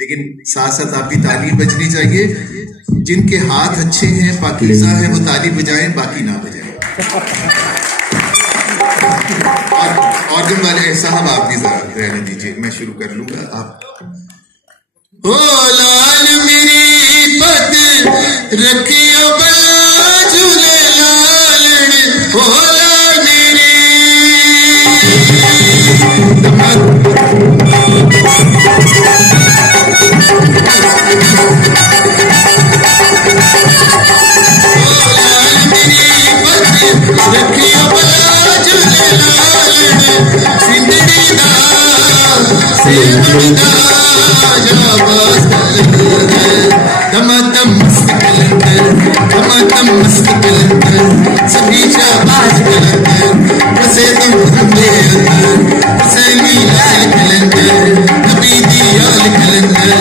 लेकिन साथ साथ आपकी ताली बजनी चाहिए। जिनके हाथ अच्छे हैं, पाकीज़ा है, वो ताली बजाएं, बाकी ना बजाएं। और तुम वाले साहब आप भी जरा रहने दीजिए, मैं शुरू कर लूंगा। आप ओ लाल मेरी पत रखियो बला झूले लालड़, ओ लाल मेरी रखियो बला झूले लालड़, सिंदड़ी दा सेवड़ा दमादम मस्त कलंदर, दमादम मस्त कलंदर, सभी शाबाश कलंदर, बसे तुम हमरे अंदर, हुसैनी लाल कलंदर, नबी याल कलंदर,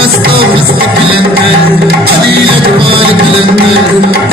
मस्तो मस्त कलंदर, अली लखवाल कलंदर।